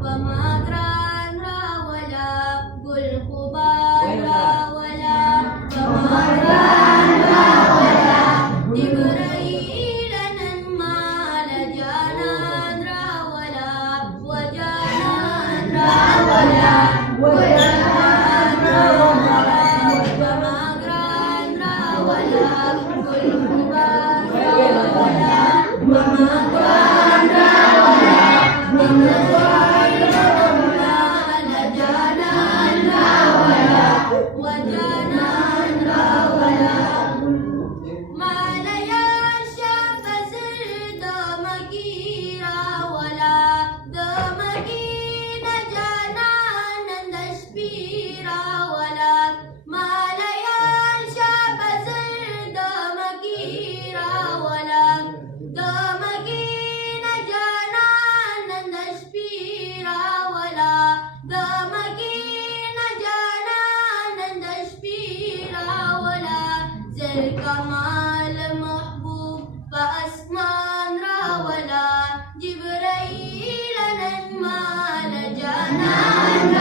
ومغران ولا قل خبال ولا ومغران ولا جبرائيل ننمال جانان ولا وجانان ولا وجانان ومغران ولا قل خبال ولا ومغران ولا الكمال محبوب فأسمان ولا جبرائيل ننمال جانان